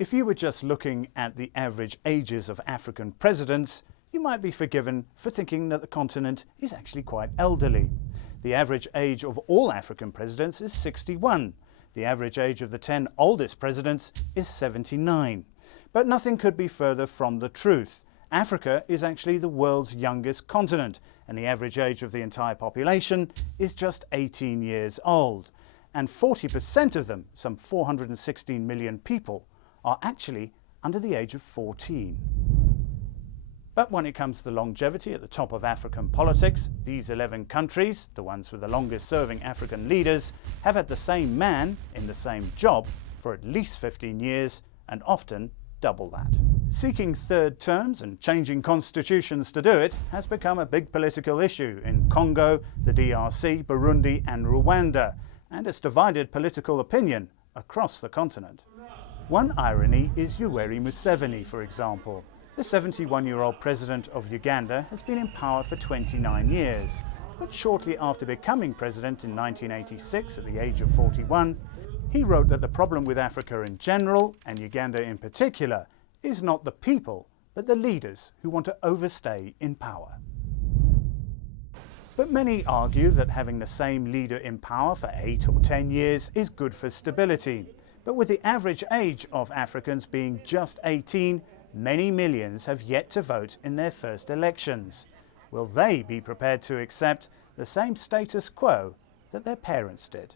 If you were just looking at the average ages of African presidents, you might be forgiven for thinking that the continent is actually quite elderly. The average age of all African presidents is 61. The average age of the 10 oldest presidents is 79. But nothing could be further from the truth. Africa is actually the world's youngest continent, and the average age of the entire population is just 18 years old. And 40% of them, some 416 million people, are actually under the age of 14. But when it comes to the longevity at the top of African politics, these 11 countries, the ones with the longest serving African leaders, have had the same man in the same job for at least 15 years and often double that. Seeking third terms and changing constitutions to do it has become a big political issue in Congo, the DRC, Burundi and Rwanda, and it's divided political opinion across the continent. One irony is Yoweri Museveni, for example. The 71-year-old president of Uganda has been in power for 29 years, but shortly after becoming president in 1986 at the age of 41, he wrote that the problem with Africa in general, and Uganda in particular, is not the people, but the leaders who want to overstay in power. But many argue that having the same leader in power for 8 or 10 years is good for stability. But with the average age of Africans being just 18, many millions have yet to vote in their first elections. Will they be prepared to accept the same status quo that their parents did?